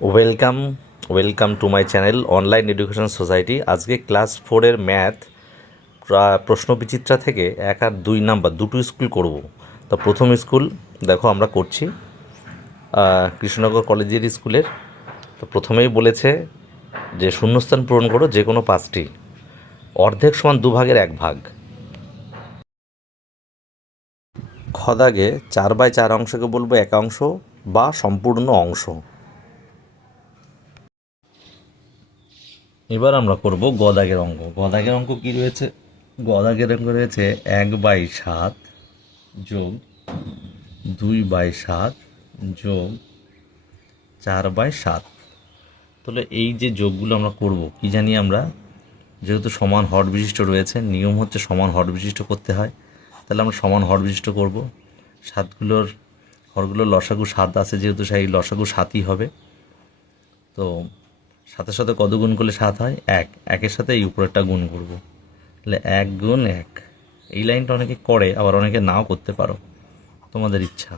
Welcome welcome to my channel online education society. আজকে class 4-এর math প্রশ্ন বিচিত্রা থেকে 1 আর 2 number দুটো স্কুল করব। তো প্রথম স্কুল দেখো আমরা করছি কৃষ্ণনগর কলেজের স্কুলের। তো প্রথমেই বলেছে যে শূন্যস্থান পূরণ করো যে কোনো 5টি। অর্ধেক সমান 2 ভাগের 1 ভাগ। খদাগে 4/4 অংশকে বলবো একাংশ বা সম্পূর্ণ অংশ। এবার আমরা করব গদাগের অঙ্ক। গদাগের অঙ্ক কি রয়েছে? গদাগের অঙ্ক রয়েছে 1/7 যোগ 2/7 যোগ 4/7। তাহলে এই যে যোগগুলো আমরা করব কি জানি আমরা, যেহেতু সমান হর বিশিষ্ট রয়েছে, নিয়ম হচ্ছে সমান হর বিশিষ্ট করতে হয়। তাহলে আমরা সমান হর বিশিষ্ট করব। সাতগুলোর হরগুলোর লসাগু 7 আছে, যেহেতু সেই লসাগু 7ই হবে। তো 7-এর সাথে কত গুণ করলে 7 হয়? 1। 1-এর সাথে এই উপরেরটা গুণ করব। তাহলে 1 গুণ 1। এই লাইনটা অনেকে করে, আবার অনেকে নাও করতে পারো, তোমাদের ইচ্ছা।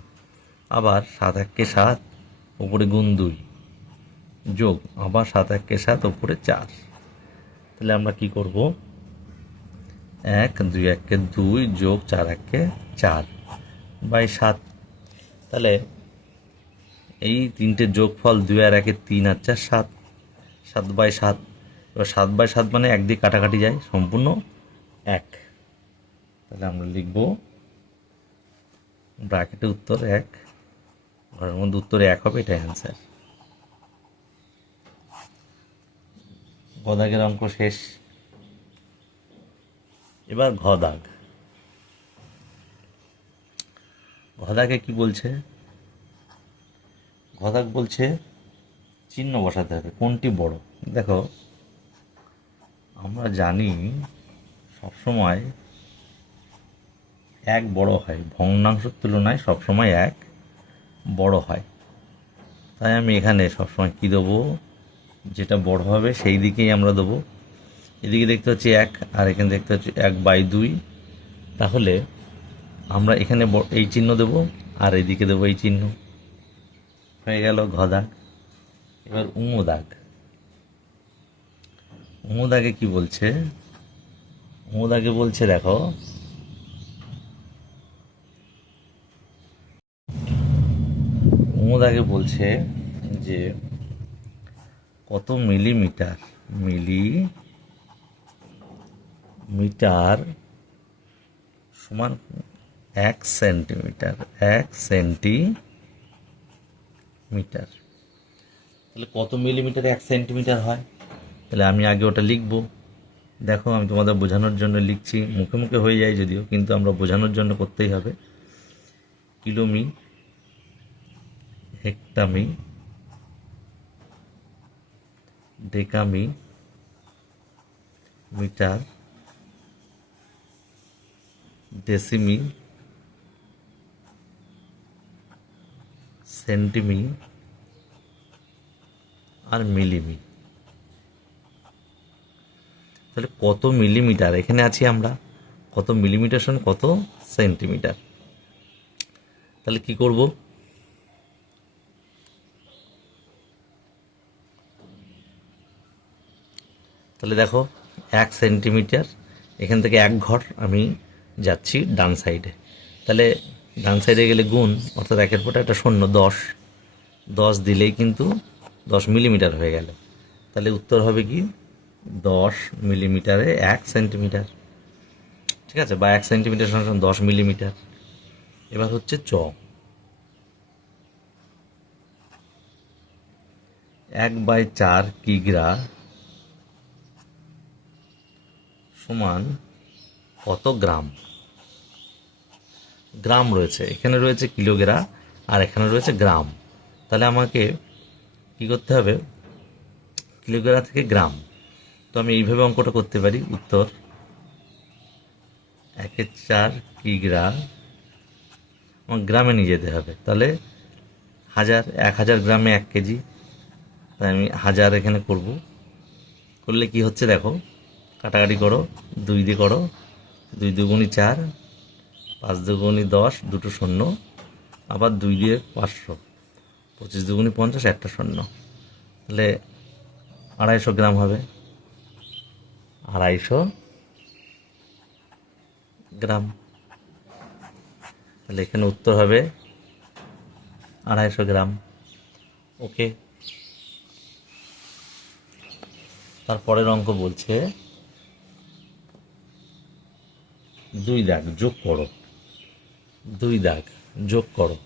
আবার 7-1-কে 7, উপরে গুণ 2 যোগ আবার 7-1-কে 7, উপরে 4। তাহলে আমরা কি করব? 1 2-1-কে 2 যোগ 4-1-কে 4/7। তাহলে এই তিনটে যোগফল 2 আর 1-এর 3 আর 4 7, 7/7। এবার 7/7 মানে একদিকে কাটাকাটি যায়, সম্পূর্ণ 1। তাহলে আমরা লিখব ব্র্যাকেটে উত্তর 1, ঘরের মধ্যে উত্তরে 1 হবে, এটাই অ্যান্সার। গদাগের অঙ্ক শেষ। এবার ঘদাগ। ঘদাগে কি বলছে? ঘদাগ বলছে চিহ্ন বসাতে হবে, কোনটি বড়। দেখো, আমরা জানি সবসময় 1 বড় হয়, ভগ্নাংশের তুলনায় সবসময় 1 বড় হয়। তাই আমি এখানে সবসময় কি দেবো? যেটা বড় হবে সেই দিকেই আমরা দেবো। এদিকে দেখতে হচ্ছে 1 আর এখানে দেখতে হচ্ছে 1/2। তাহলে আমরা এখানে এই চিহ্ন দেব আর এইদিকে দেবো এই চিহ্ন। হয়ে গেল ঘদাগ। এবার উমদাগ। উমদাগে কি বলছে? উমদাগে বলছে দেখো, উমদাগে বলছে যে কত মিলিমিটার সমান 1 সেন্টিমিটার। 1 সেন্টিমিটার। তাহলে কত মিলিমিটার 1 সেন্টিমিটার হয়? তাহলে আমি আগে ওটা লিখব। দেখো, আমি তোমাদের বোঝানোর জন্য লিখছি, মুখে মুখে হয়ে যায় যদিও, কিন্তু আমরা বোঝানোর জন্য করতেই হবে। কিলোমি, হেক্টামি, ডেকামি, মিটার, ডেসিমি, সেন্টিমি আর মিলিমি। তাহলে কত মিলিমিটার এখানে আছি আমরা, কত মিলিমিটার সমান কত সেন্টিমিটার। তাহলে কি করব? তাহলে দেখো, 1 সেন্টিমিটার, এখান থেকে 1 ঘর আমি যাচ্ছি ডান সাইডে। তাহলে ডান সাইডে গেলে গুণ, অর্থাৎ 1-এর পরে একটা শূন্য, 10। 10 দিলেই কিন্তু 10 মিলিমিটার হয়ে গেল। তাহলে উত্তর হবে কি? 10 মিলিমিটারে 1 সেন্টিমিটার। ঠিক আছে, বা 1 সেন্টিমিটার সমান 10 মিলিমিটার। এবার হচ্ছে চ। 1/4 কিগ্রা সমান কত গ্রাম? গ্রাম রয়েছে, এখানে রয়েছে কিলোগ্রাম আর এখানে রয়েছে গ্রাম। তাহলে আমাকে কি করতে হবে? কিলোগ্রাম থেকে গ্রাম। তো আমি এইভাবে অঙ্কটা করতে পারি। উত্তর 1/4 কিগ্রা, আমার গ্রামে নিয়ে যেতে হবে। তাহলে 1000 গ্রামে 1 কেজি। তাই আমি 1000 এখানে করব। করলে কি হচ্ছে দেখো, কাটাকাটি করো, 2 দিয়ে করো, 2 দুগুণি 4, 5 দুগুণি 10, দুটো শূন্য, আবার 2 দিয়ে 500, 25 দুগুণি 50, একটা শূন্য। তাহলে 250 গ্রাম হবে, 250 গ্রাম। তাহলে এখানে উত্তর হবে 250 গ্রাম। ওকে, তারপরের অঙ্ক বলছে 2 দাগ যোগ করো, 2 দাগ যোগ করো।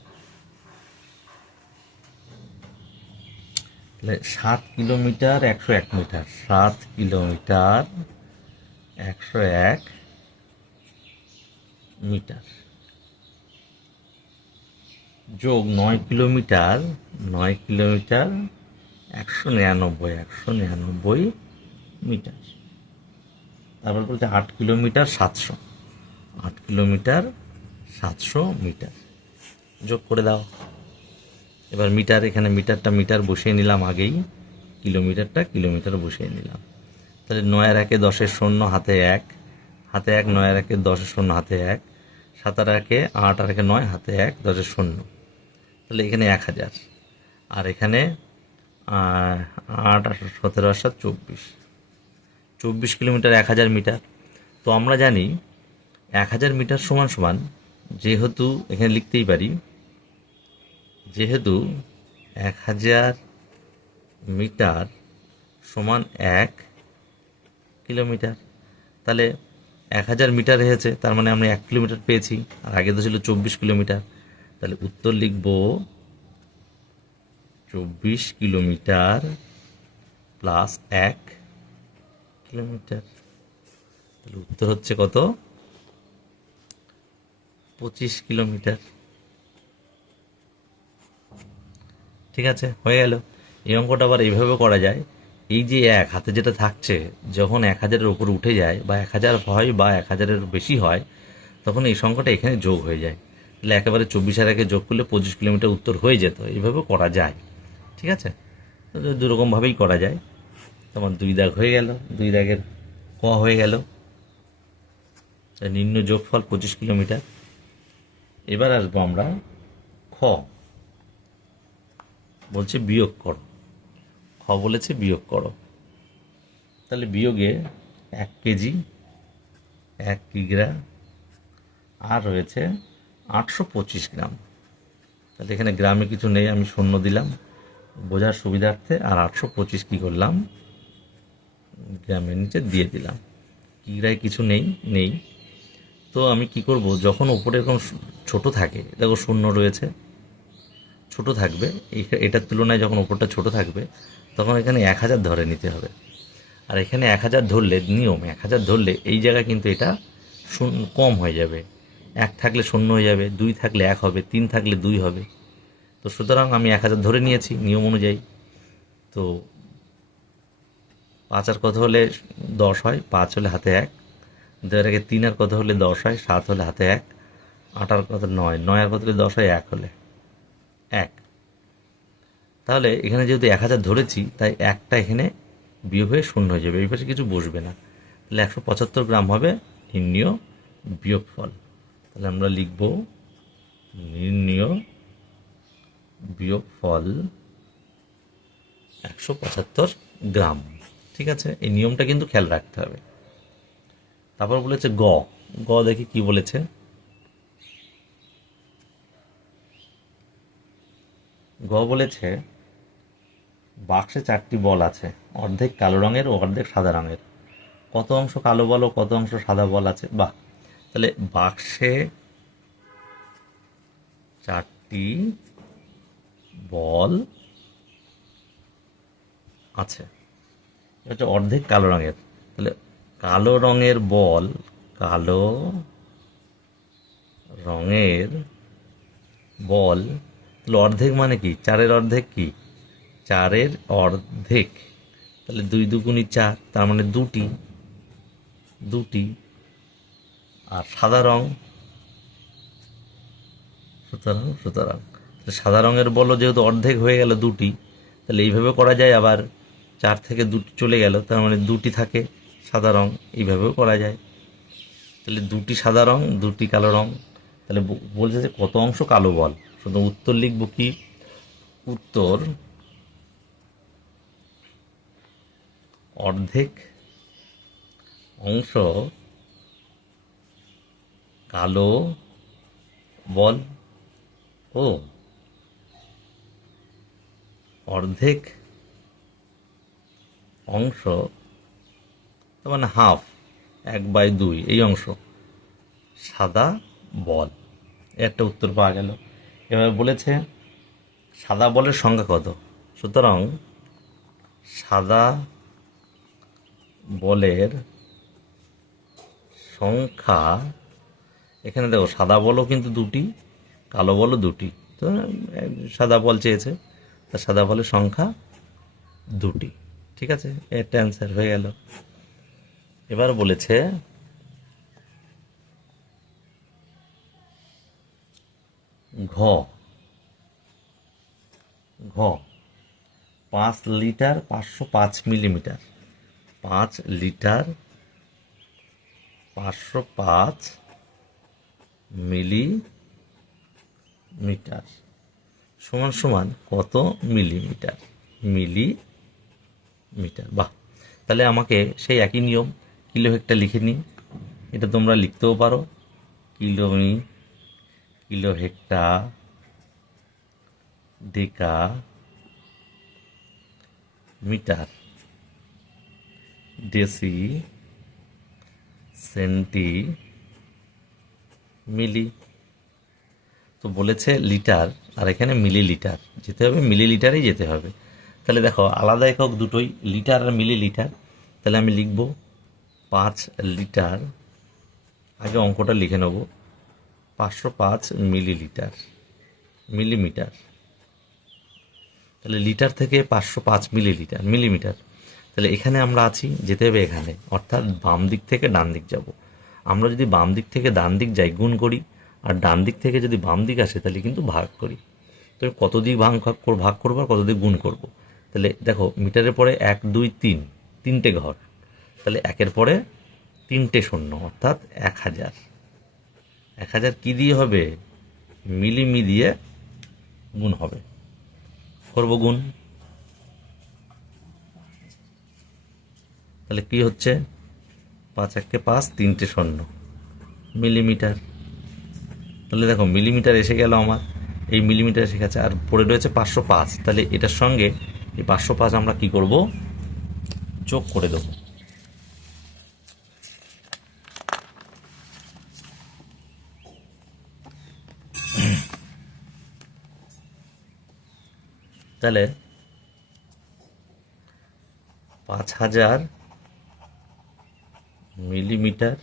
তাহলে 7 কিলোমিটার 101 মিটার, 7 কিলোমিটার 101 মিটার যোগ 9 কিলোমিটার, 9 কিলোমিটার 199 মিটার। তারপর বলছে 8 কিলোমিটার 700, 8 কিলোমিটার 700 মিটার যোগ করে দাও। এবার মিটার, এখানে মিটার বসিয়ে নিলাম আগেই, কিলোমিটারটা কিলোমিটার বসিয়ে নিলাম। তাহলে 9 একে 10 শূন্য, হাতে 1, হাতে 1, 9 একে 10 শূন্য, হাতে 1, 7 একে 8, 9, হাতে 1, 10 শূন্য। তাহলে এখানে 1000, আর এখানে 8, 17, 24, 24 কিলোমিটার 1000 মিটার। তো আমরা জানি 1000 মিটার সমান সমান, যেহেতু এখানে লিখতেই পারি, যেহেতু 1000 মিটার সমান 1 কিলোমিটার, তাহলে 1000 মিটার হয়েছে, তার মানে আমরা 1 কিলোমিটার পেয়েছি, আর আগে তো ছিল 24 কিলোমিটার। তাহলে উত্তর লিখব 24 কিলোমিটার প্লাস 1 কিলোমিটার। তাহলে উত্তর হচ্ছে কত? 25 কিলোমিটার। ঠিক আছে, হয়ে গেল। এই অঙ্কটা আবার এইভাবে করা যায়, এই যে 1 হাতে যেটা থাকছে, যখন 1000-এর উপর উঠে যায়, বা 1000 হয় বা 1000-এর বেশি হয়, তখন এই সংখ্যাটা এখানে যোগ হয়ে যায়। তাহলে একেবারে 24 আর 1 যোগ করলে 25 কিলোমিটার উত্তর হয়ে যেত। এইভাবে করা যায়। ঠিক আছে, দুরকমভাবেই করা যায়। তোমার 2 দাগ হয়ে গেল, 2 দাগের ক হয়ে গেল। নিম্ন যোগফল 25 কিলোমিটার। এবার আসবো আমরা খ, বলছে বিয়োগ করো। খ বলেছে বিয়োগ করো। তাহলে বিয়োগে 1 কেজি, 1 কিগ্রা, আর রয়েছে 825 গ্রাম। তাহলে এখানে গ্রামে কিছু নেই, আমি শূন্য দিলাম বোঝার সুবিধার্থে, আর 825 কী করলাম, গ্রামের নিচে দিয়ে দিলাম। কিগ্রায় কিছু নেই। তো আমি কি করব, যখন ওপরে এরকম ছোট থাকে, দেখো শূন্য রয়েছে, ছোট থাকবে, এটার তুলনায় যখন ওপরটা ছোট থাকবে, তখন এখানে 1000 ধরে নিতে হবে। আর এখানে 1000 ধরলে, নিয়ম 1000 ধরলে এই জায়গায় কিন্তু এটা কম হয়ে যাবে। 1 থাকলে 0 হয়ে যাবে, 2 থাকলে 1 হবে, 3 থাকলে 2 হবে। তো সুতরাং আমি 1000 ধরে নিয়েছি নিয়ম অনুযায়ী। তো 5 আর কত হলে 10 হয়, 5 হলে হাতে 1, 2 এর আগে 3 আর কত হলে 10 হয়, 7 হলে হাতে 1, 8 আর কত 9, 9 আর কত হলে 10 হয়, 1 হলে 1। তাহলে এখানে যেহেতু 1000 ধরেছি, তাই 1টা এখানে বিয়োগ হয়ে 0 হয়ে যাবে, এই পাশে কিছু বসবে না। তাহলে 175 গ্রাম হবে নির্ণীয় বিয়োগফল। তাহলে আমরা লিখব নির্ণীয় বিয়োগফল 175 গ্রাম। ঠিক আছে, এই নিয়মটা কিন্তু খেয়াল রাখতে হবে। তারপর বলেছে গ, গ দেখি কি বলেছে। গ বলেছে বাক্সে 4টি বল আছে, অর্ধেক কালো রঙের ও অর্ধেক সাদা রঙের। কত অংশ কালো বল ও কত অংশ সাদা বল আছে? বাহ, তাহলে বাক্সে 4টি বল আছে, এটা হচ্ছে অর্ধেক কালো রঙের। তাহলে কালো রঙের বল, কালো রঙের বল, তাহলে অর্ধেক মানে কি? 4-এর অর্ধেক কি? 4-এর অর্ধেক, তাহলে 2 দুগুণী 4, তার মানে দুটি। আর সাদা রং, সুতরাং সাদা রঙের বলও যেহেতু অর্ধেক হয়ে গেল 2টি, তাহলে এইভাবে করা যায়। আবার 4 থেকে 2টি চলে গেল, তার মানে 2টি থাকে সাদা রং, এইভাবেও করা যায়। তাহলে 2টি সাদা রং, 2টি কালো রং। তাহলে বলছে যে কত অংশ কালো বল, শুধু উত্তর লিখব কি? উত্তর অর্ধেক অংশ কালো বল ও অর্ধেক অংশ, তার মানে হাফ, 1/2 এই অংশ সাদা বল। একটা উত্তর পাওয়া গেল। এবার বলেছে সাদা বলের সংখ্যা কত। সুতরাং সাদা বলের সংখ্যা, এখানে দেখো সাদা বলও কিন্তু দুটি, কালো বলও দুটি, তো সাদা বল চেয়েছে, তা সাদা বলের সংখ্যা দুটি। ঠিক আছে, একটা অ্যান্সার হয়ে গেল। এবার বলেছে ঘ ঘ 5 লিটার 505 মিলিমিটার, 5 লিটার 505 মিলিমিটার সমান সমান কত মিলিমিটার। মিলিমিটার, বাহ। তাহলে আমাকে সেই একই নিয়ম, কিলো হেক্টর লিখে নিই। এটা তোমরা লিখতেও পারো, কিলোমি, kilo hecto, deca metre, deci, centi, milli. তো বলেছে লিটার, আর এখানে মিলিলিটার, যেতে হবে মিলিলিটারেই যেতে হবে। তাহলে দেখো আলাদা একক দুটোই, লিটার আর মিলিলিটার। তাহলে আমি লিখব 5 লিটার, আগে অঙ্কটা লিখে নেব, 505 মিলিলিটার, মিলিমিটার। তাহলে লিটার থেকে 505 মিলিলিটার, মিলিমিটার। তাহলে এখানে আমরা আছি, যেতে হবে এখানে, অর্থাৎ বাম দিক থেকে ডান দিক যাব। আমরা যদি বাম দিক থেকে ডান দিক যাই গুণ করি, আর ডান দিক থেকে যদি বাম দিক আসে তাহলে কিন্তু ভাগ করি। তো কত দিক ভাগ করবো আর কত দিক গুণ করব। তাহলে দেখো মিটারের পরে 1 2 3, তিনটে ঘর, তাহলে একের পরে তিনটে শূন্য, অর্থাৎ 1000। 1000 কী দিয়ে হবে, মিলিমি দিয়ে গুণ হবে। করব গুণ, তাহলে কি হচ্ছে, 5 1 5, তিনটে শূন্য, মিলিমিটার। তাহলে দেখো মিলিমিটার এসে গেল আমার, এই মিলিমিটার এসে গেছে, আর পড়ে রয়েছে 505। তাহলে এটার সঙ্গে এই 505 আমরা কি করব, যোগ করে দেব। তাহলে 5000 মিলিমিটার,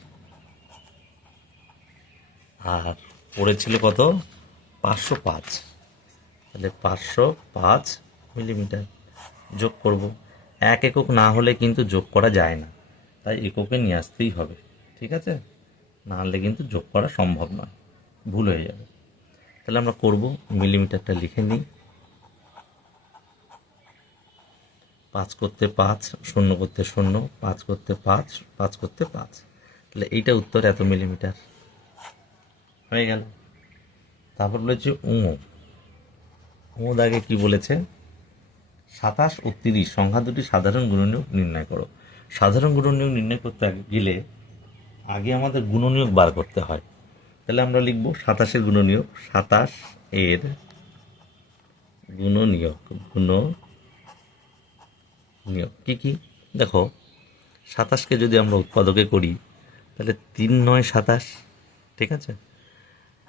আর পড়েছিল কত, 505। তাহলে 505 মিলিমিটার যোগ করব। এক একক না হলে কিন্তু যোগ করা যায় না, তাই এককে নিয়ে আসতেই হবে। ঠিক আছে, না হলে কিন্তু যোগ করা সম্ভব নয়, ভুল হয়ে যাবে। তাহলে আমরা করব, মিলিমিটারটা লিখে নিই। 5 করতে 5, 0 করতে 0, 5 করতে 5, 5 করতে 5। তাহলে এইটা উত্তর, এত মিলিমিটার হয়ে গেল। তারপর বলেছে দাগে কি বলেছে, 27 ও 30 সংখ্যা দুটি সাধারণ গুণনীয়ক নির্ণয় করো। সাধারণ গুণনীয়ক নির্ণয় করতে গেলে আগে আমাদের গুণনীয়ক বার করতে হয়। তাহলে আমরা লিখব 27-এর গুণনীয়ক, 27 এর গুণনীয়ক, কি কি দেখো, 27কে যদি আমরা উৎপাদকে করি তাহলে 3 9 27, ঠিক আছে।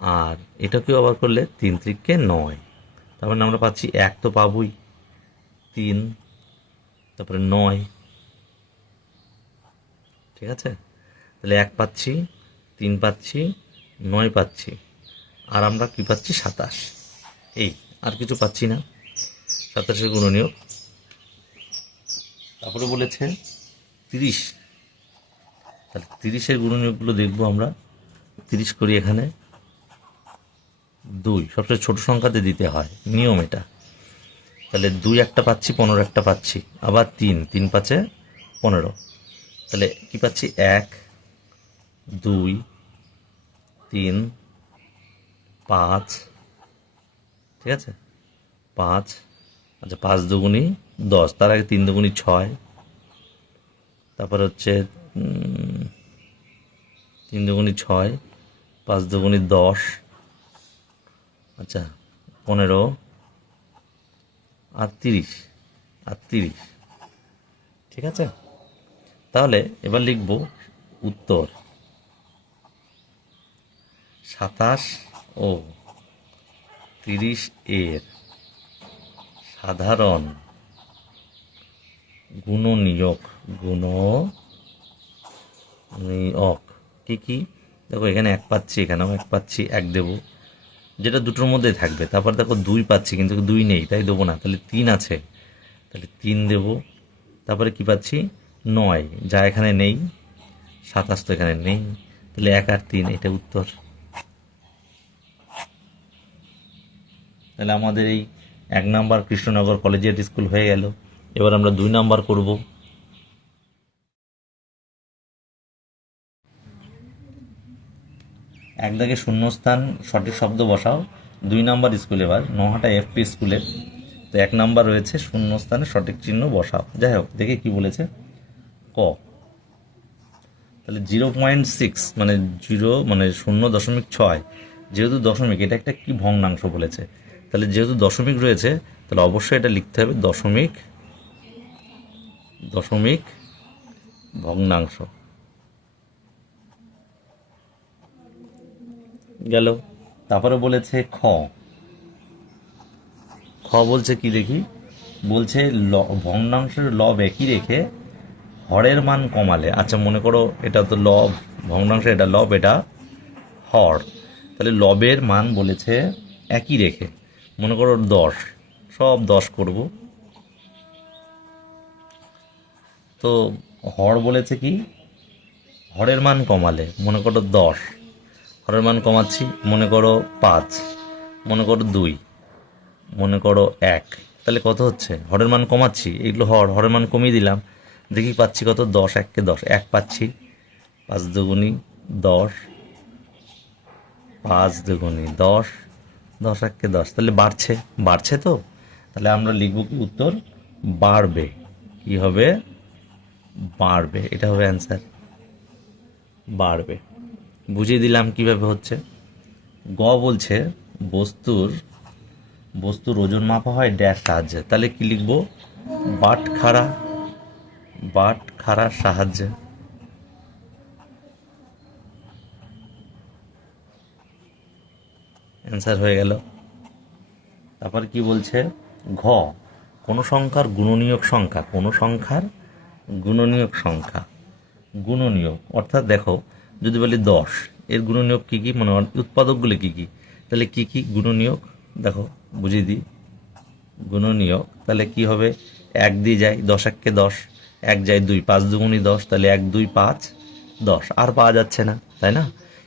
আর এটাকেও আবার করলে 3 3 9, তার মানে আমরা পাচ্ছি 1 তো পাবই, 3, তারপরে 9, ঠিক আছে। তাহলে 1 পাচ্ছি, 3 পাচ্ছি, 9 পাচ্ছি, আর আমরা কি পাচ্ছি, 27। এই আর কিছু পাচ্ছি না, 27-এর গুণনীয়ক। তারপরে বলেছে 30, তাহলে 30-এর গুণনীয়কগুলো দেখবো আমরা। 30 করি, এখানে 2, সবচেয়ে ছোট সংখ্যাতে দিতে হয়, নিয়ম এটা। তাহলে 2 একটা পাচ্ছি, 15 একটা পাচ্ছি, আবার 3 3 5 15। তাহলে কি পাচ্ছি, 1 2 3 5, ঠিক আছে, 5। আচ্ছা, 5 দুগুণী 10, তার আগে 3 দুগুণী 6, তারপরে হচ্ছে 3 দুগুণি 6, 5 দুগুণি 10, আচ্ছা 15 আর 30, ঠিক আছে। তাহলে এবার লিখব উত্তর 27 ও 30 এর সাধারণ গুণনীয়ক কি কি। দেখো এখানে 1 পাচ্ছি, এখানেও 1 পাচ্ছি, 1 দেবো, যেটা দুটোর মধ্যে থাকবে। তারপর দেখো 2 পাচ্ছি, কিন্তু 2 নেই, তাই দেবো না। তাহলে 3 আছে, তাহলে 3 দেবো। তারপরে কি পাচ্ছি 9, যা এখানে নেই। 27 তো এখানে নেই, তাহলে 1 আর 3, এটা উত্তর। তাহলে আমাদের এই 1 নাম্বার কৃষ্ণনগর কলেজিয়েট স্কুল হয়ে গেল। এবার আমরা 2 নাম্বার করব। এক দাগে শূন্যস্থান সঠিক শব্দ বসাও। 2 নাম্বার স্কুল এবার নহাটা এফপি স্কুলের। তো 1 নাম্বার রয়েছে শূন্যস্থানে সঠিক চিহ্ন বসাও। যাই হোক, দেখে কি বলেছে ক। তাহলে 0.6 মানে 0.6, যেহেতু দশমিক, এটা একটা কি ভগ্নাংশ বলেছে, তাহলে যেহেতু দশমিক রয়েছে তাহলে অবশ্যই এটা লিখতে হবে দশমিক ভগ্নাংশ। গেল। তারপরে বলেছে খ বলছে কি দেখি, বলছে ভগ্নাংশের লব একই রেখে হরের মান কমালে। আচ্ছা মনে করো এটা তো লব, ভগ্নাংশ এটা লব, এটা হর, তাহলে লবের মান বলেছে একই রেখে, মনে করো 10, সব 10 করব। তো হর বলেছে কি, হরের মান কমালে, মনে করো 10, হরের মান কমাচ্ছি, মনে করো 5, মনে করো 2, মনে করো 1, তাহলে কত হচ্ছে, হরের মান কমাচ্ছি, এগুলো হরের মান কমিয়ে দিলাম, দেখি পাচ্ছি কত, 10, 1কে 10, 1 পাচ্ছি, 5 দুগুণি 10, 5 দুগুণি 10, 10 1কে 10, তাহলে বাড়ছে তো। তাহলে আমরা লিখব কি উত্তর বাড়বে। কি হবে, বাড়বে, এটা হবে অ্যান্সার, বাড়বে। বুঝিয়ে দিলাম কিভাবে হচ্ছে। গ বলছে বস্তুর ওজন মাপা হয় ড্যাশ সাহায্যে, তাহলে কি লিখব, বাটখারার সাহায্যে। অ্যান্সার হয়ে গেল। তারপর কি বলছে ঘ, কোনো সংখ্যার গুণনীয়ক সংখ্যা, গুণনীয়ক অর্থাৎ দেখো যদি বলি 10, এর গুণনীয়ক কী কী, মানে উৎপাদকগুলি কী কী, তাহলে কী কী গুণনীয়ক দেখো বুঝিয়ে দিই। গুণনীয়ক তাহলে কি হবে, 1 দিয়ে যায়, 10 1কে 10, 1 যায় 2, 5 দুগুণি 10, তাহলে 1 2 5 10, আর পাওয়া যাচ্ছে না, তাই না।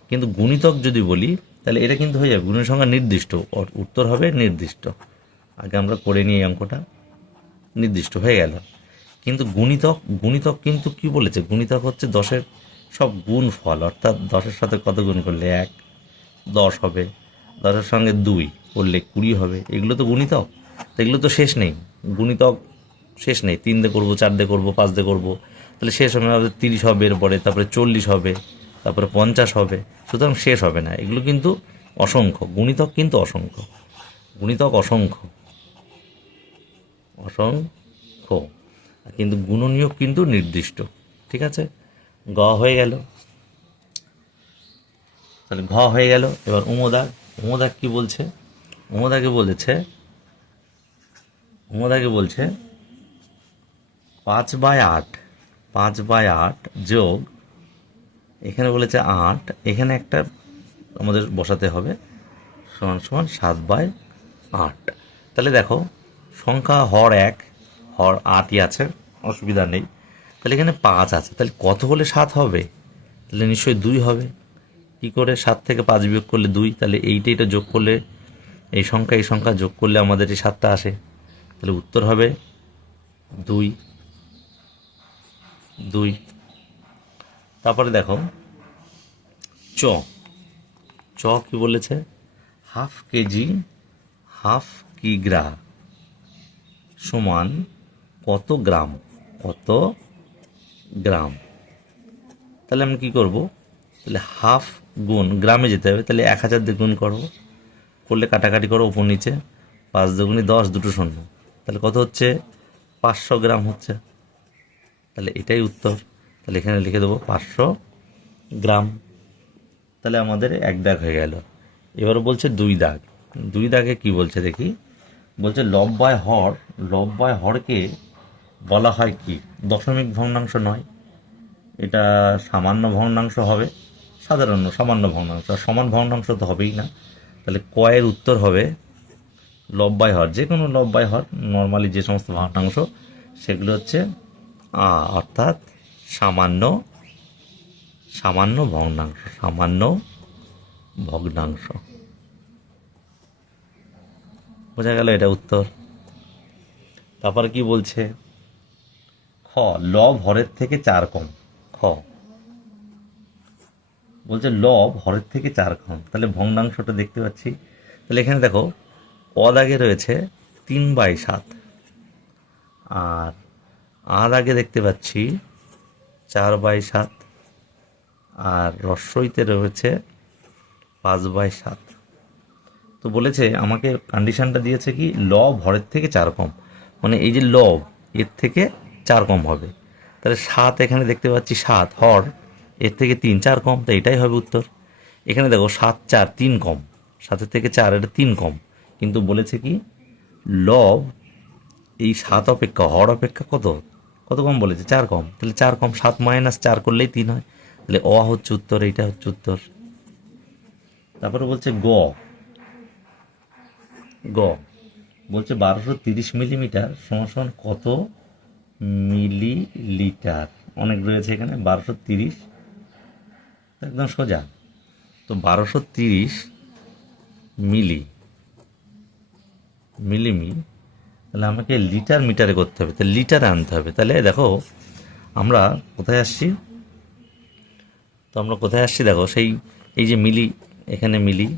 কিন্তু গুণিতক যদি বলি তাহলে এটা কিন্তু হয়ে যাবে গুণের সংখ্যা নির্দিষ্ট, উত্তর হবে নির্দিষ্ট। আগে আমরা করে নিই অঙ্কটা, নির্দিষ্ট হয়ে গেল। কিন্তু গুণিতক কিন্তু কি বলেছে, গুণিতক হচ্ছে 10-এর সব গুণ ফল, অর্থাৎ 10-এর সাথে কত গুণ করলে 1, 10 হবে, 10-এর সঙ্গে 2 করলে 20 হবে, এগুলো তো গুণিতক। এগুলো তো শেষ নেই, গুণিতক শেষ নেই, 3 দিয়ে করবো, 4 দিয়ে করবো, 5 দিয়ে করবো, তাহলে শেষ হবে 30 হবে, এরপরে তারপরে 40 হবে, তারপরে 50 হবে, সুতরাং শেষ হবে না। এগুলো কিন্তু অসংখ্য, গুণিতক কিন্তু অসংখ্য, অসংখ্য, কিন্তু গুণনীয়ক কিন্তু নির্দিষ্ট। ঠিক আছে, গ হয়ে গেল। তাহলে ঘ হয়ে গেল। এবার উমদাগ কি বলছে, উমদাকে বলছে 5/8 যোগ, এখানে বলেছে 8, এখানে একটা আমাদের বসাতে হবে, সমান সমান 7/8। তাহলে দেখো সংখ্যা হর 1, হর 8ই আছে, অসুবিধা নেই। তাহলে এখানে 5 আছে, তাহলে কত হলে 7 হবে, তাহলে নিশ্চয়ই 2 হবে। কি করে, 7 থেকে 5 বিয়োগ করলে 2, তাহলে এইটা যোগ করলে এই সংখ্যা যোগ করলে আমাদের এই 7টা আসে, তাহলে উত্তর হবে 2। তারপরে দেখো চ কি বলেছে, হাফ কিগ্রা সমান কত গ্রাম, গ্রাম। তাহলে আমি কী করব, তাহলে হাফ গুণ গ্রামে যেতে হবে, তাহলে 1000 দিয়ে গুণ করবো, করলে কাটাকাটি করো উপর নিচে, 5 দুগুণে 10, দুটো শূন্য, তাহলে কত হচ্ছে, 500 গ্রাম হচ্ছে। তাহলে এটাই উত্তর। তাহলে এখানে লিখে দেবো 500 গ্রাম। তাহলে আমাদের 1 দাগ হয়ে গেল। এবার বলছে 2 দাগ। 2 দাগে কি বলছে দেখি, বলছে লব বাই হর। লব বাই হরকে বলা হয় কি, দশমিক ভগ্নাংশ নয়, এটা সামান্য ভগ্নাংশ হবে, সাধারণ সামান্য ভগ্নাংশ, আর সমান ভগ্নাংশ তো হবেই না। তাহলে কয়ের উত্তর হবে লব বাই হর, যে কোনো লব বাই হর, নর্মালি যে সমস্ত ভগ্নাংশ সেগুলো হচ্ছে অর্থাৎ সামান্য সামান্য ভগ্নাংশ, সামান্য ভগ্নাংশ। বোঝা গেল, এটা উত্তর। তারপর কি বলছে, খ লব হরের থেকে 4 কম। খ বলছে লব হরের থেকে 4 কম, তাহলে ভগ্নাংশটা দেখতে পাচ্ছি। তাহলে এখানে দেখো দাগে রয়েছে 3/7, আর দাগে দেখতে পাচ্ছি 4/7, আর রস্বইতে রয়েছে 5/7। তো বলেছে আমাকে কন্ডিশনটা দিয়েছে কি, লব হরের থেকে 4 কম, মানে এই যে লব এর থেকে 4 কম হবে। তাহলে 7 এখানে দেখতে পাচ্ছি, 7 হর এর থেকে 3, 4 কম, তো এটাই হবে উত্তর। এখানে দেখো 7, 4, 3 কম, 7-এর থেকে 4, এটা 3 কম, কিন্তু বলেছে কি লব এই 7 অপেক্ষা হর অপেক্ষা কত কত কম বলেছে, 4 কম। তাহলে 4 কম, 7 - 4 করলেই 3 হয়। তাহলে হচ্ছে উত্তর, এইটা হচ্ছে উত্তর। তারপরে বলছে গ গ বলছে 1230 মিলিমিটার সমান কত মিলিলিটার। অনেক রয়েছে এখানে, 1230 একদম সোজা। তো 1230 মিলিমি, তাহলে আমাকে লিটার মিটারে করতে হবে, তাহলে লিটারে আনতে হবে। তাহলে দেখো আমরা কোথায় আসছি, তো আমরা কোথায় আসছি দেখো, সেই এই যে মিলি, এখানে মিলি,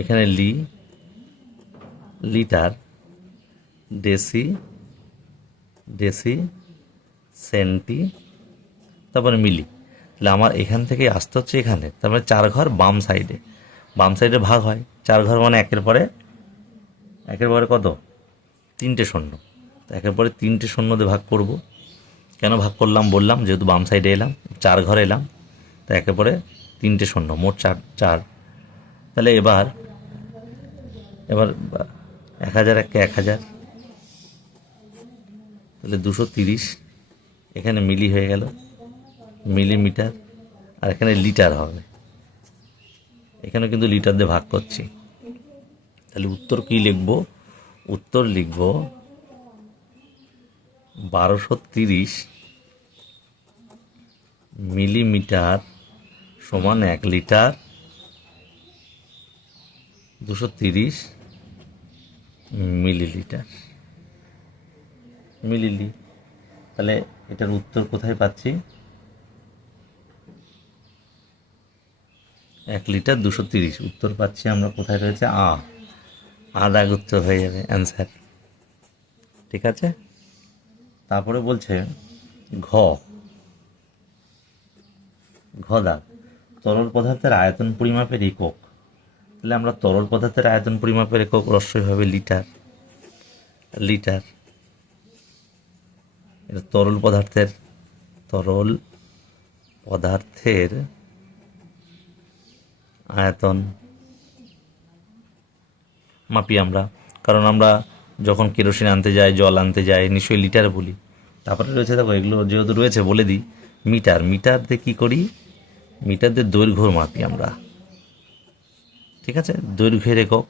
এখানে লিটার, ডেসি, সেন্টি, তারপরে মিলি। তাহলে আমার এখান থেকে আসতে হচ্ছে এখানে, তারপরে 4 ঘর বাম সাইডে ভাগ হয়, 4 ঘর মানে একের পরে কত, 3টে শূন্য। তো একের পরে 3টে শূন্য দিয়ে ভাগ করব। কেন ভাগ করলাম বললাম, যেহেতু বাম সাইডে এলাম, 4 ঘরে এলাম, তো একের পরে 3টে শূন্য, মোট 4। তাহলে এবার 1000 একে 1000, তাহলে 230, এখানে মিলি হয়ে গেল, মিলিমিটার, আর এখানে লিটার হবে, এখানে কিন্তু লিটার দিয়ে ভাগ করছি। তাহলে উত্তর কি লিখব, উত্তর লিখব 1230 মিলিমিটার সমান 1 লিটার, 230 মিলিলিটার, তাহলে এটার উত্তর কোথায় পাচ্ছি, 1 লিটার 230, উত্তর পাচ্ছি আমরা কোথায় রয়েছে, দাগ উত্তর হয়ে যাবে অ্যান্সার। ঠিক আছে। তারপরে বলছে ঘ দাগ, তরল পদার্থের আয়তন পরিমাপের একক। তাহলে আমরা তরল পদার্থের আয়তন পরিমাপের একক অবশ্যই হবে লিটার। এটা তরল পদার্থের আয়তন মাপি আমরা, কারণ আমরা যখন কেরোসিন আনতে যাই, জল আনতে যাই, নিশ্চয়ই লিটারে বলি। তারপরে রয়েছে দেখো, এগুলো যেহেতু রয়েছে বলে দিই, মিটার দিয়ে কী করি, মিটার দিয়ে দৈর্ঘ্য মাপি আমরা। ঠিক আছে, দৈর্ঘ্যের একক,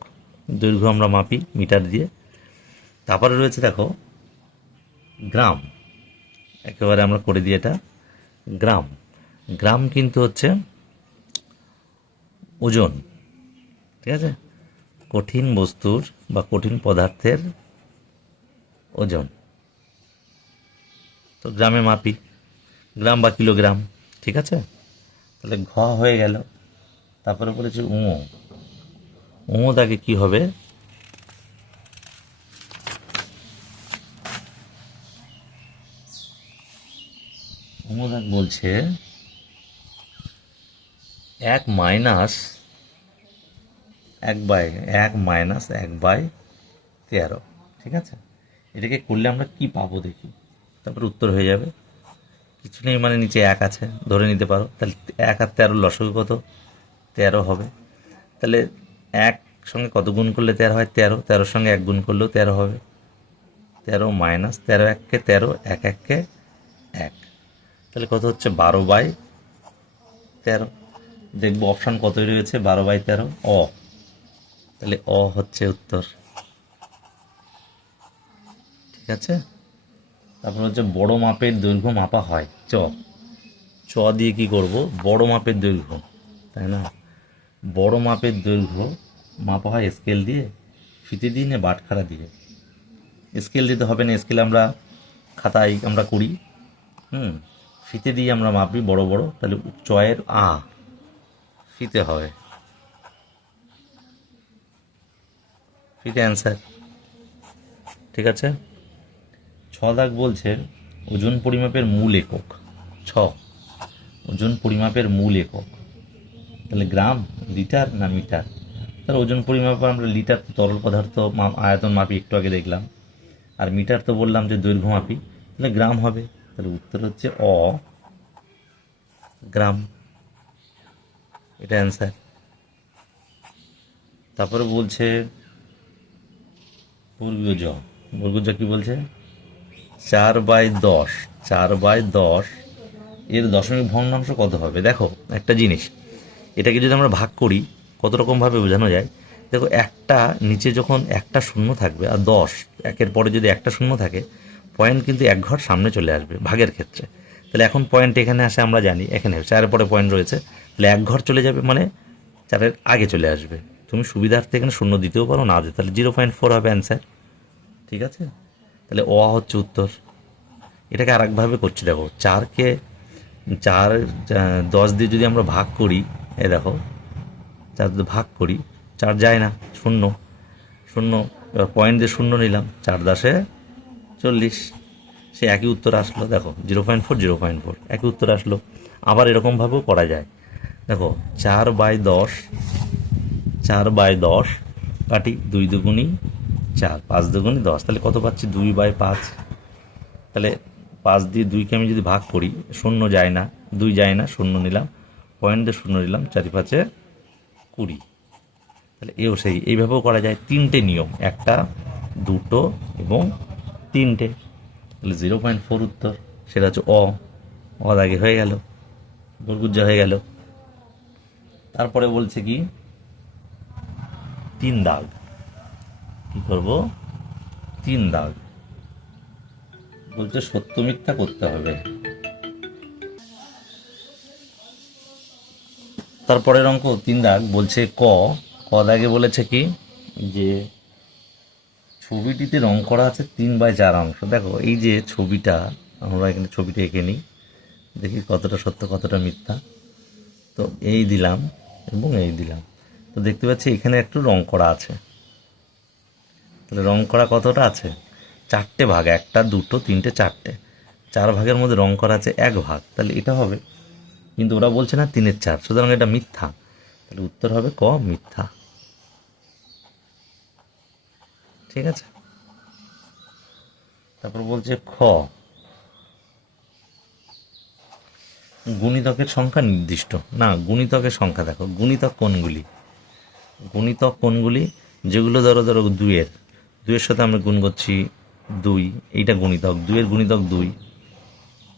দৈর্ঘ্য আমরা মাপি মিটার দিয়ে। তারপরে রয়েছে দেখো গ্রাম, একেবারে আমরা করে দিই এটা, গ্রাম কিন্তু হচ্ছে ওজন। ঠিক আছে, কঠিন বস্তুর বা কঠিন পদার্থের ওজন, তো গ্রামে মাপি, গ্রাম বা কিলোগ্রাম। ঠিক আছে, তাহলে ঘ হয়ে গেল। তারপরে বলেছি দাগে কি হবে, অনুদান বলছে 1 মাইনাস 1/1-1/13, ঠিক আছে। এটাকে করলে আমরা কি পাবো দেখি, তারপর উত্তর হয়ে যাবে। কিছু নেই মানে নিচে 1 আছে ধরে নিতে পারো, তাহলে 1 আর 13 লসাগু কত, 13 হবে। তাহলে 1 সঙ্গে কত গুণ করলে 13 হয়, 13, 13-র সঙ্গে 1 গুণ করলেও 13 হবে। 13 মাইনাস 13 1-কে 13, 1 1-কে 1, তাহলে কত হচ্ছে 12/13। দেখবো অপশান কতই রয়েছে, 12/13 অ, তাহলে অ হচ্ছে উত্তর, ঠিক আছে। তারপর হচ্ছে বড় মাপের দৈর্ঘ্য মাপা হয় চ, চ দিয়ে কি করব, বড় মাপের দৈর্ঘ্য, তাই না। বড় মাপের দৈর্ঘ্য মাপা হয় স্কেল দিয়ে, ফিতে দিয়ে না বাটখারা দিয়ে। স্কেল দিতে হবে না, স্কেল আমরা খাতায় আমরা করি, ফিতে দিয়ে আমরা মাপি বড় বড়, তাহলে চয়ের ফিতে হবে, ফিতে অ্যান্সার, ঠিক আছে। 6 দাগ বলছে ওজন পরিমাপের মূল একক, ওজন পরিমাপের মূল একক, তাহলে গ্রাম, লিটার না মিটার। তাহলে ওজন পরিমাপে আমরা লিটার তো তরল পদার্থ আয়তন মাপি, একটু আগে দেখলাম, আর মিটার তো বললাম যে দৈর্ঘ্য মাপি, তাহলে গ্রাম হবে। তাহলে উত্তর হচ্ছে অ, গ্রাম, এটা অ্যান্সার। তারপরে বলছে বর্গজ কি বলছে, 4/10, 4/10 এর দশমিক ভগ্নাংশ কত হবে। দেখো একটা জিনিস, এটাকে যদি আমরা ভাগ করি কত রকমভাবে বোঝানো যায়। দেখো একটা নিচে যখন একটা শূন্য থাকবে আর 10 একের পরে যদি একটা শূন্য থাকে, পয়েন্ট কিন্তু এক ঘর সামনে চলে আসবে ভাগের ক্ষেত্রে। তাহলে এখন পয়েন্ট এখানে আসে, আমরা জানি এখানে 4-এর পরে পয়েন্ট রয়েছে, তাহলে এক ঘর চলে যাবে মানে 4-এর আগে চলে আসবে। তুমি সুবিধার্থে এখানে শূন্য দিতেও পারো, না দিতে, তাহলে 0.4 হবে অ্যান্সার, ঠিক আছে। তাহলে অ হচ্ছে উত্তর। এটাকে আর একভাবে করছি, দেখো 4-কে 10 দিয়ে যদি আমরা ভাগ করি, দেখো 4 দিয়ে ভাগ করি, 4 যায় না, শূন্য শূন্য, এবার পয়েন্ট দিয়ে শূন্য নিলাম, 4×10 40, সে একই উত্তর আসলো। দেখো 0.4 0.4 একই উত্তর আসলো। আবার এরকমভাবেও করা যায়, দেখো 4/10, 4/10 কাটি, 2 দুগুণি 4, 5 দুগুণি 10, তাহলে কত পাচ্ছি, 2/5। তাহলে 5 দিয়ে 2-কে আমি যদি ভাগ করি, শূন্য যায় না, 2 যায় না, শূন্য নিলাম, পয়েন্ট দিয়ে শূন্য নিলাম, 4×5 20। তাহলে এও সেই এইভাবেও করা যায়, 3টে নিয়ম, 1টা 2টো এবং 3টে, তাহলে 0.4 উত্তর, সেটা হচ্ছে অ দাগে হয়ে গেল, বর্গুজ্জা হয়ে গেল। তারপরে বলছে কি 3 দাগ, কি করব, 3 দাগ বলছে সত্য মিথ্যা করতে হবে। তারপরের অঙ্ক 3 দাগ বলছে ক দাগে বলেছে কি, যে ছবিটিতে রং করা আছে 3/4 অংশ। দেখো এই যে ছবিটা, আমরা এখানে ছবিটা এঁকে নিই, দেখি কতটা সত্য কতটা মিথ্যা। তো এই দিলাম এবং এই দিলাম, তো দেখতে পাচ্ছি এখানে একটু রং করা আছে, তাহলে রং করা কতটা আছে, 4টে ভাগ, 1টা 2টো 3টে 4টে, 4 ভাগের মধ্যে রং করা আছে 1 ভাগ, তাহলে এটা হবে। কিন্তু ওরা বলছে না 3/4, সুতরাং এটা মিথ্যা, তাহলে উত্তর হবে ক, মিথ্যা, ঠিক আছে। তারপর বলছে খ গুণিতকের সংখ্যা নির্দিষ্ট না, গুণিতকের সংখ্যা দেখো, গুণিতক কোনগুলি, গুণিতক কোনগুলি, যেগুলো ধরো 2-এর সাথে আমরা গুণ করছি 2, এইটা গুণিতক, 2-এর গুণিতক 2,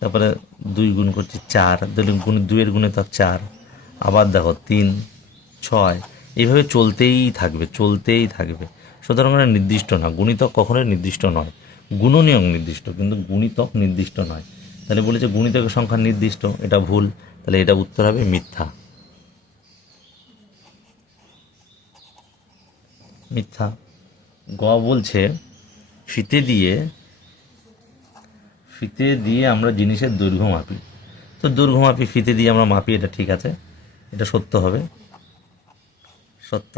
তারপরে 2 গুণ করছি 4, 2-এর গুণিতক 4, আবার দেখো 3, 6, এইভাবে চলতেই থাকবে। সুতরাং এটা নির্দিষ্ট না, গুণিতক কখনোই নির্দিষ্ট নয়, গুণনীয়ক নির্দিষ্ট, কিন্তু গুণিতক নির্দিষ্ট নয়। তাহলে বলেছে গুণিতকের সংখ্যা নির্দিষ্ট, এটা ভুল, তাহলে এটা উত্তর হবে মিথ্যা, মিথ্যা। গ বলছে ফিতে দিয়ে আমরা জিনিসের দৈর্ঘ্য মাপি, তো দৈর্ঘ্য মাপি, ফিতে দিয়ে আমরা মাপি, এটা ঠিক আছে, এটা সত্য হবে, সত্য,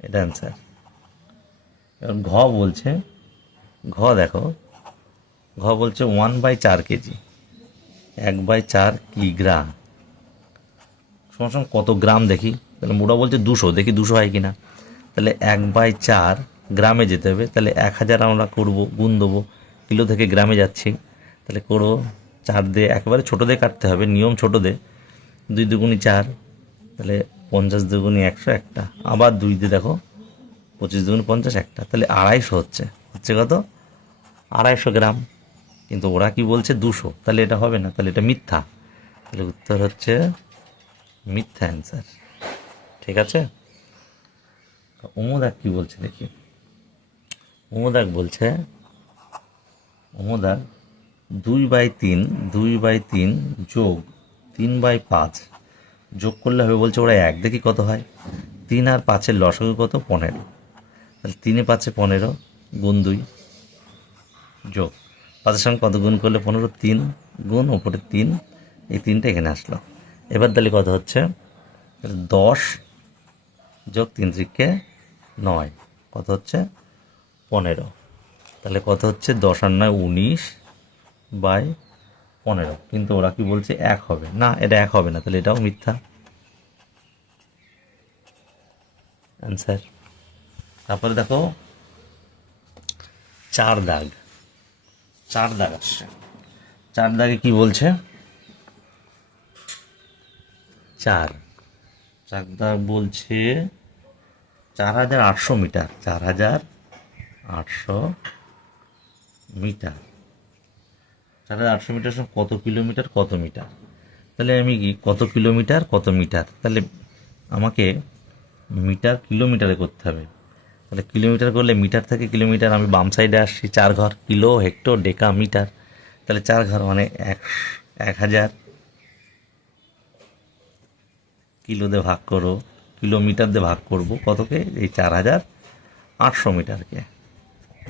এটা অ্যান্সার। এবার ঘ দেখো, ঘ বলছে 1/4 কেজি, 1/4 কিগ্রা সমান সমান কত গ্রাম দেখি। তাহলে মোটা বলছে 200, দেখি 200 হয় কিনা। তাহলে 1/4 গ্রামে যেতে হবে। তাহলে 1000 আমরা করব, গুণ দেবো, কিলো থেকে গ্রামে যাচ্ছি। তাহলে করবো 4 দিয়ে, একেবারে ছোটো দিয়ে কাটতে হবে, নিয়ম ছোটো দিয়ে। 2 দুগুণি 4, তাহলে 50 দুগুণি 100 একটা, আবার 2 দিয়ে দেখো 25 দুগুণি 50 একটা, তাহলে 250 হচ্ছে কত, 250 গ্রাম। কিন্তু ওরা কি বলছে 200, তাহলে এটা হবে না, তাহলে এটা মিথ্যা। তাহলে উত্তর হচ্ছে মিথ্যা অ্যান্সার। ঠিক আছে। উমদাক কি বলছে দেখি। উমদাক বলছে, উমদাক 2/3 যোগ 3/5 যোগ করলে হবে বলছে ওরা 1, দেখি কত হয়। 3 আর 5-এর লসাগু কত, 15। তাহলে 3 এ 5-এ 15 গুণ 2 যোগ 5-এর সঙ্গে কত গুণ করলে 15, 3 গুণ ওপরে 3, এই 3টা এখানে আসলো। এবার তাহলে কত হচ্ছে, 10 যোগ 3 × 9 কত হচ্ছে, 15। তাহলে কত হচ্ছে, 10 আর 9 19/15। কিন্তু ওরা কি বলছে 1 হবে না, এটা 1 হবে না, তাহলে এটাও মিথ্যা অ্যান্সার। তারপরে দেখো 4 দাগ, 4 দাগ আসছে। 4 দাগে কি বলছে, 4 দাগ বলছে 4800 মিটার, 4800 মিটার। 4800 মিটার সমান কত কিলোমিটার কত মিটার। তাহলে আমি কি কত কিলোমিটার কত মিটার, তাহলে আমাকে মিটার কিলোমিটারে করতে হবে। তাহলে কিলোমিটার করলে মিটার থেকে কিলোমিটার, আমি বাম সাইডে আসছি, 4 ঘর, কিলো হেক্টর ডেকা মিটার। তাহলে 4 ঘর মানে 1000 কিলো দিয়ে ভাগ করো, কিলোমিটার দিয়ে ভাগ করবো কতকে, এই 4800 মিটারকে।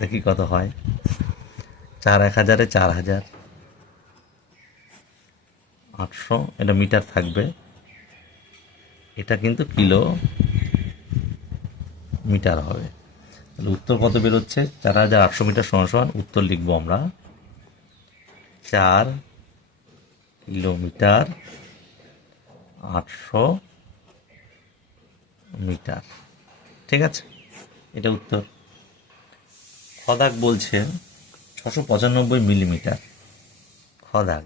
দেখি কত হয়। 4 1000-এ 4000, 800, এটা মিটার থাকবে, এটা কিন্তু কিলো মিটার হবে। তাহলে উত্তর কত বেরোচ্ছে, 4800 মিটার সমান সমান, উত্তর লিখবো আমরা 4 কিলোমিটার 800 মিটার। ঠিক আছে, এটা উত্তর। খদাক বলছে 695 মিলিমিটার। খদাক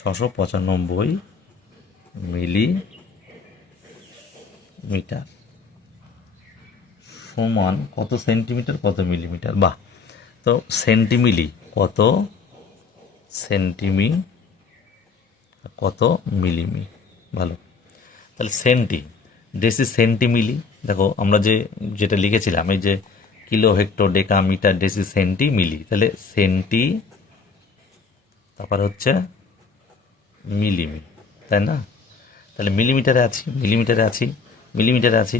695 মিলিমিটার সমান কত সেন্টিমিটার কত মিলিমিটার। বাহ, তো সেন্টিমিলি কত, সেন্টিমি কত মিলিমি, ভালো। তাহলে সেন্টি ডেসি সেন্টিমিলি, দেখো আমরা যেটা লিখেছিলাম, এই যে kilo hecto deca metre deci centi milli, তাহলে সেন্টি তারপর হচ্ছে মিলিমি, তাই না। তাহলে মিলিমিটারে আছি,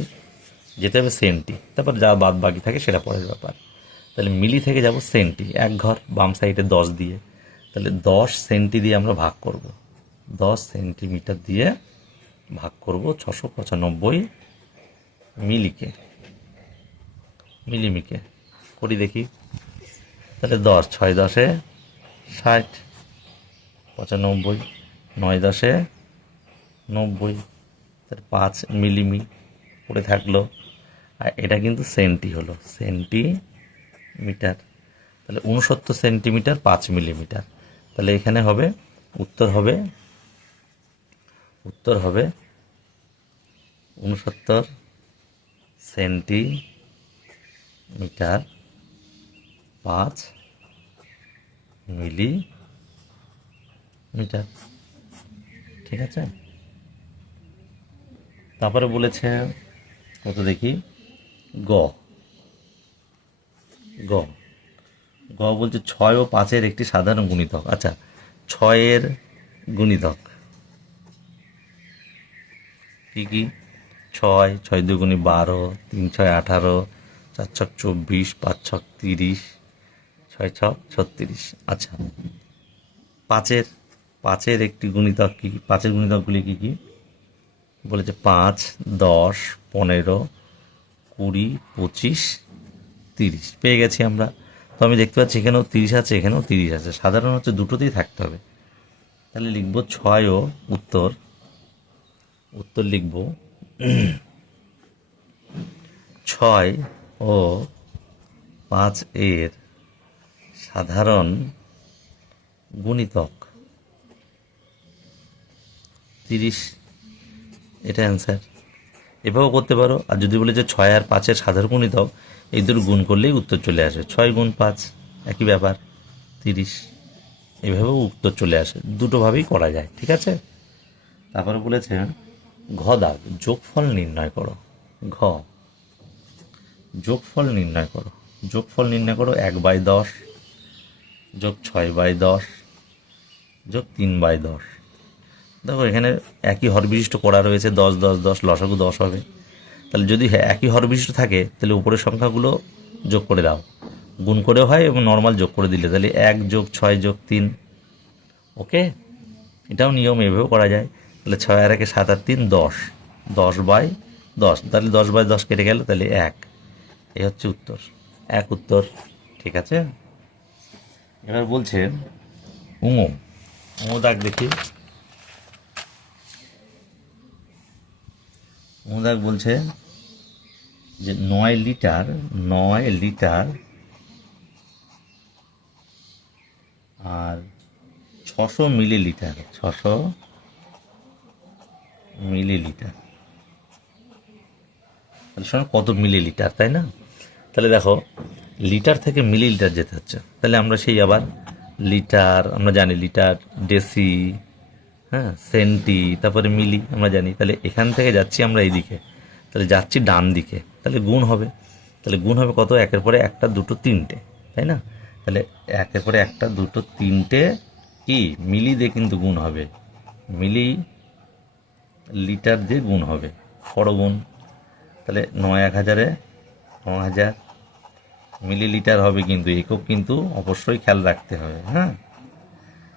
যেতে হবে সেন্টি, তারপর যা বাদ বাকি থাকে সেটা পরের ব্যাপার। তাহলে মিলি থেকে যাব সেন্টি, 1 ঘর বাম সাইডে 10 দিয়ে, তাহলে 10 সেন্টি দিয়ে আমরা ভাগ করব, 10 সেন্টিমিটার দিয়ে ভাগ করব 695 মিলিমিকে করি দেখি। তাহলে 10, 6 10-এ 60, 95, 9 10-এ 90, তাহলে 5 মিলিমি পড়ে থাকলো। আর এটা কিন্তু সেন্টি হলো, সেন্টিমিটার। তাহলে 69 সেন্টিমিটার 5 মিলিমিটার। তাহলে এখানে হবে উত্তর হবে 69 সেন্টিমিটার 5 মিলিমিটার। ঠিক আছে। তারপরে বলেছে কত দেখি, গ গ গ বলছে 6 ও 5-এর একটি সাধারণ গুণিতক। আচ্ছা, 6-এর গুণিতক কি কি, 6, 6 দুগুণি 12, 3 6 18, 4 6 24, 5 6 30, 6 6 36। আচ্ছা, পাঁচের একটি গুণিতক কি, 5-এর গুণিতকগুলি কি কি বলেছে, 5, 10, 15, 20, 25, 30 পেয়ে গেছি আমরা। তো আমি দেখতে পাচ্ছি এখানেও 30 আছে, এখানেও 30 আছে, সাধারণ হচ্ছে দুটোতেই থাকতে হবে। তাহলে লিখব 6 ও উত্তর লিখব 6 ও 5 এর সাধারণ গুণিতক 30। এটা অ্যান্সার। এভাবেও করতে পারো। আর যদি বলে যে 6 আর 5-এর সাধারণ গুণিতক, এই দুটো গুণ করলেই উত্তর চলে আসে। 6 গুণ 5 একই ব্যাপার, 30। এভাবেও উত্তর চলে আসে, দুটোভাবেই করা যায়। ঠিক আছে। তারপরে বলেছে ঘ দাগ, যোগফল নির্ণয় করো। ঘ, যোগফল নির্ণয় করো। যোগফল নির্ণয় করো 1/10 যোগ 6/10 যোগ 3/10। দেখো এখানে একই হর বিশিষ্ট করা রয়েছে, 10 10 10, লসাগু 10 হবে। তাহলে যদি একই হর বিশিষ্ট থাকে তাহলে উপরের সংখ্যাগুলো যোগ করে দাও, গুণ করেও হয় এবং নর্মাল যোগ করে দিলে তাহলে 1 যোগ 6 যোগ 3। ওকে, এটাও নিয়ম, এভাবেও করা যায়। তাহলে 6 আর 1 7 আর 3 10, 10/10, তাহলে 10/10 কেটে গেল, তাহলে 1। এই হচ্ছে উত্তর, 1 উত্তর। ঠিক আছে। এবার বলছে উঙো। উঙো দাগ দেখি। উঙো দাগ বলছে যে 9 লিটার আর 600 মিলিলিটার, 600 মিলিলিটার। তাহলে শোনো কত মিলিলিটার, তাই না? তাহলে দেখো লিটার থেকে মিলিলিটার যেতে হচ্ছে, তাহলে আমরা সেই আবার লিটার আমরা জানি, লিটার, ডেসি, হ্যাঁ, সেন্টি, তারপরে মিলি আমরা জানি। তাহলে এখান থেকে যাচ্ছি আমরা এইদিকে, তাহলে যাচ্ছি ডান দিকে, তাহলে গুণ হবে। তাহলে গুণ হবে কত? 1-এর পরে 1টা 2টো 3টে, তাই না? তাহলে 1-এর পরে 1টা 2টো 3টে কি মিলি দিয়ে কিন্তু গুণ হবে, মিলি লিটার দিয়ে গুণ হবে, বড় গুণ। তাহলে 9 1000 মিলিলিটার হবে, কিন্তু একক কিন্তু অবশ্যই খেয়াল রাখতে হবে। হ্যাঁ,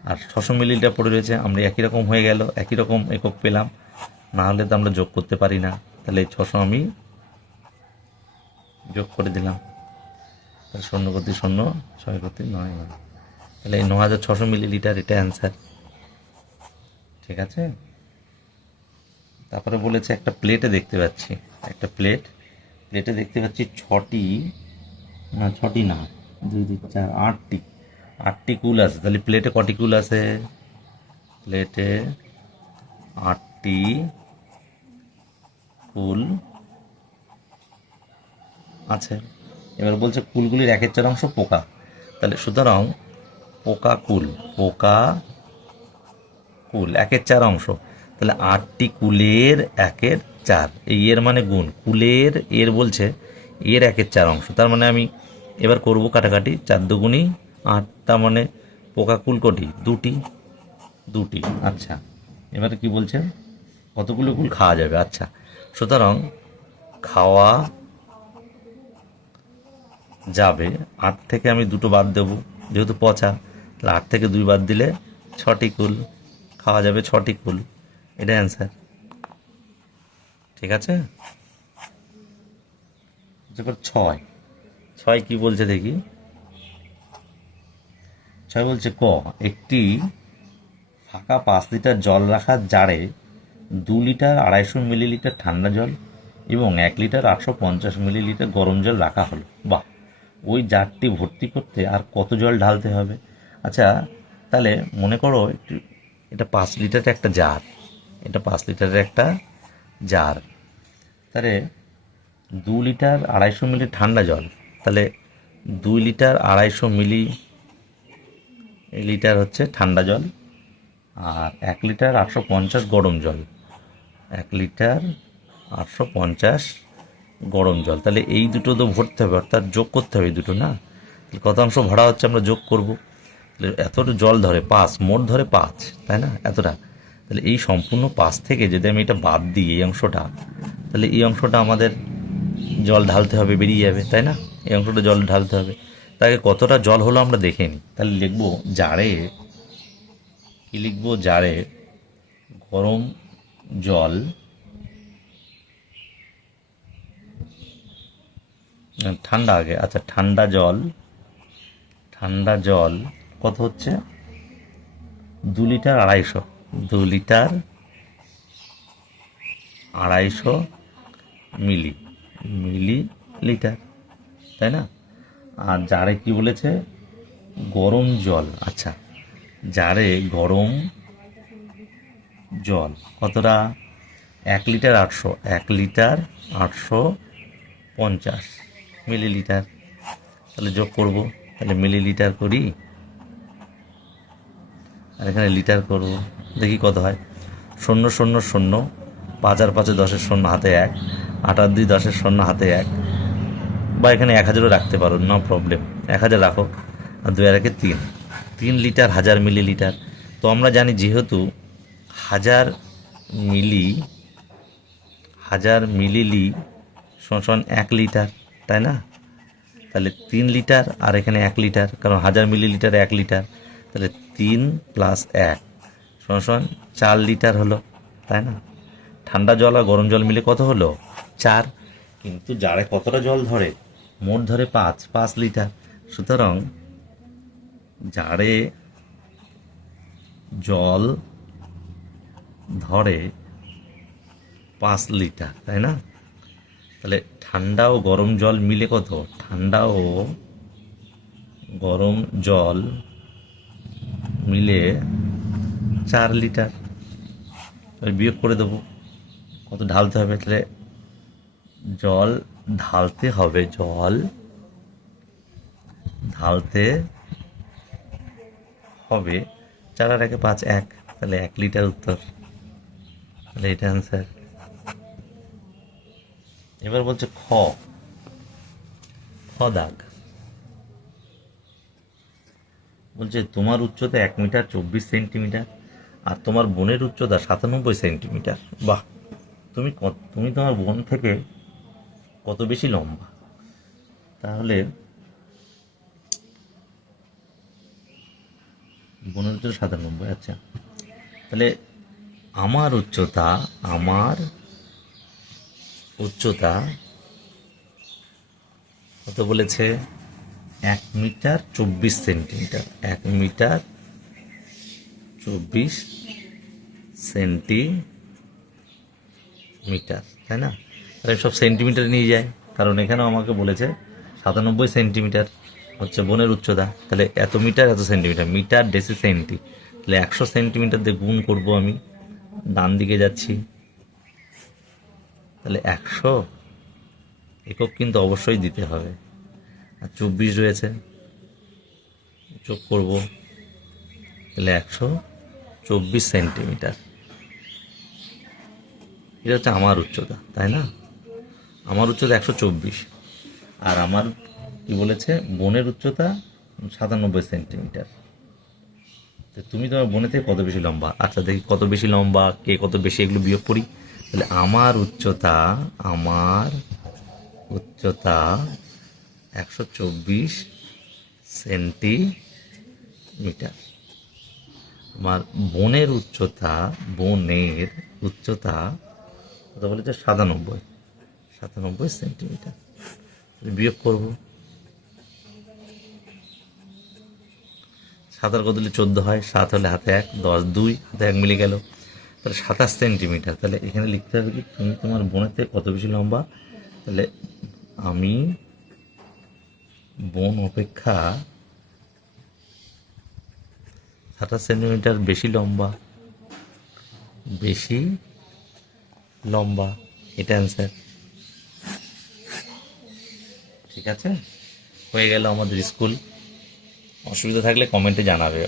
আর 600 মিলিলিটার পড়ে রয়েছে, আমরা একই রকম হয়ে গেল, একই রকম একক পেলাম, না হলে তো আমরা যোগ করতে পারি না। তাহলে এই 600 আমি যোগ করে দিলাম, তাহলে 0 গতি 0, 6 গতি 9, তাহলে এই 9600 মিলিলিটার, এটা অ্যান্সার। ঠিক আছে। তারপরে বলেছে একটা প্লেটে দেখতে পাচ্ছি, একটা প্লেটে দেখতে পাচ্ছি 6টি না 2 2 4 8টি কুল আছে। তাহলে প্লেটে কটি কুল আছে? প্লেটে 8টি কুল আছে। এবার বলছে কুলগুলির 1/4 অংশ পোকা। তাহলে সুতরাং কুল 1/4 অংশ, তাহলে 8টি কুলের 1/4, এই এর মানে গুণ, কুলের এর বলছে এর 1/4 অংশ। তার মানে আমি এবার করব কাটাকাটি, 4 দুগুণী 8, তার মানে পোকা কুল কটি? 2টি। আচ্ছা, এবারে কি বলছে? কতগুলো কুল খাওয়া যাবে? আচ্ছা, সুতরাং খাওয়া যাবে 8 থেকে আমি 2টো বাদ দেবো, যেহেতু পচা, তাহলে 8 থেকে 2 বাদ দিলে 6টি কুল খাওয়া যাবে, 6টি কুল। এটা অ্যান্সার। ঠিক আছে। এবার 6 কি বলছে দেখি। 6 বলছে ক, একটি ফাঁকা 5 লিটার জল রাখার জারে 2 লিটার 250 মিলিলিটার ঠান্ডা জল এবং 1 লিটার 850 মিলিলিটার গরম জল রাখা হলো। বাহ, ওই জারটি ভর্তি করতে আর কত জল ঢালতে হবে? আচ্ছা, তাহলে মনে করো এটা 5 লিটারের একটা জার, এটা 5 লিটারের একটা জার, তাহলে 2 লিটার 250 মিলি ঠান্ডা জল, তাহলে 2 লিটার 250 মিলি লিটার হচ্ছে ঠান্ডা জল, আর 1 লিটার 850 গরম জল, 1 লিটার 850 গরম জল। তাহলে এই দুটো তো ভরতে হবে, অর্থাৎ যোগ করতে হবে এই দুটো, না? তাহলে কত অংশ ভরা হচ্ছে আমরা যোগ করব। তাহলে এতটা জল ধরে 5, মোট ধরে 5, তাই না? এতটা। তাহলে এই সম্পূর্ণ 5 থেকে যদি আমি এটা বাদ দিই এই অংশটা, তাহলে এই অংশটা আমাদের জল ঢালতে হবে, বেরিয়ে যাবে, তাই না? এই অংশটা জল ঢালতে হবে। তাকে কতটা জল হলো আমরা দেখে নিই। তাহলে লিখবো জারে, কি লিখবো? জারে গরম জল, ঠান্ডা আগে, আচ্ছা, ঠান্ডা জল কত হচ্ছে? 2 লিটার 250, 2 লিটার 250 মিলিলিটার, তাই না? আর জারে কি বলেছে? গরম জল। আচ্ছা, জারে গরম জল কতটা? 1 লিটার 800, 1 লিটার 850 মিলিলিটার। তাহলে যোগ করব, তাহলে মিলিলিটার করি আর এখানে লিটার করব, দেখি কত হয়। 0 0 0, 5 আর 5 10 শূন্য, হাতে 1, 8 আর 2 10 শূন্য, হাতে 1, বা এখানে 1000ও রাখতে পারো, নো প্রবলেম, 1000 রাখো। আর 2 আর 1 3, 3 লিটার 1000 মিলিলিটার। তো আমরা জানি যেহেতু 1000 মিলিলি সমান 1 লিটার, তাই না? তাহলে 3 লিটার আর এখানে 1 লিটার, কারণ 1000 মিলিলিটার 1 লিটার, তাহলে 3 + 1 সমান 4 লিটার হলো, তাই না? ঠান্ডা জল আর গরম জল মিলে কত হলো? 4। কিন্তু জারে কতটা জল ধরে? মোট ধরে 5 লিটার। সুতরাং জারে জল ধরে 5 লিটার, তাই না? তাহলে ঠান্ডা ও গরম জল মিলে কত? ঠান্ডা ও গরম জল মিলে 4 লিটার। বিয়োগ করে দেবো, কত ঢালতে হবে? তাহলে জল ঢালতে হবে 4 আর 1 5, 1, তাহলে 1 লিটার উত্তর। তাহলে এটা অ্যান্সার। এবার বলছে খ দাগ, বলছে তোমার উচ্চতা 1 মিটার 24 সেন্টিমিটার আর তোমার বোনের উচ্চতা 97 সেন্টিমিটার। বাহ, তুমি তোমার বোন থেকে কত বেশি লম্বা? তাহলে বোনের উচ্চতা 97। আচ্ছা, তাহলে আমার উচ্চতা কত বলেছে? 1 মিটার 24 সেন্টিমিটার, 1 মিটার 24 সেন্টিমিটার, তাই না? তাহলে সব সেন্টিমিটার নিয়ে যায়, কারণ এখানেও আমাকে বলেছে 97 সেন্টিমিটার হচ্ছে বোনের উচ্চতা। তাহলে এত মিটার এত সেন্টিমিটার, মিটার ডেসি সেন্টি, তাহলে 100 সেন্টিমিটার দিয়ে গুণ করবো। আমি ডান দিকে যাচ্ছি, তাহলে 100 একক কিন্তু অবশ্যই দিতে হবে। আর 24 রয়েছে, যোগ করব, তাহলে 124 সেন্টিমিটার। এটা হচ্ছে আমার উচ্চতা, তাই না? আমার উচ্চতা 124, আর আমার কি বলেছে? বোনের উচ্চতা 97 সেন্টিমিটার। তো তুমি তোমার বোনের থেকে কত বেশি লম্বা? আচ্ছা, দেখি কত বেশি লম্বা, কে কত বেশি, এগুলো বিয়োগ করি। তাহলে আমার উচ্চতা 124 সেন্টিমিটার। আমার বোনের উচ্চতা কত বলেছে? 97 সেন্টিমিটার। বিয়োগ করব, 7 আর কত দিলে 14 হয়, 7 হলে হাতে 1, 10 2, হাতে 1 মিলে গেল, তাহলে 27 সেন্টিমিটার। তাহলে এখানে লিখতে হবে কি? তুমি তোমার বোনের থেকে কত বেশি লম্বা? তাহলে আমি বোন অপেক্ষা 27 সেন্টিমিটার বেশি লম্বা, এটা অ্যান্সার। ঠিক আছে, হয়ে গেল আমাদের স্কুল। অসুবিধা থাকলে কমেন্টে জানাবে।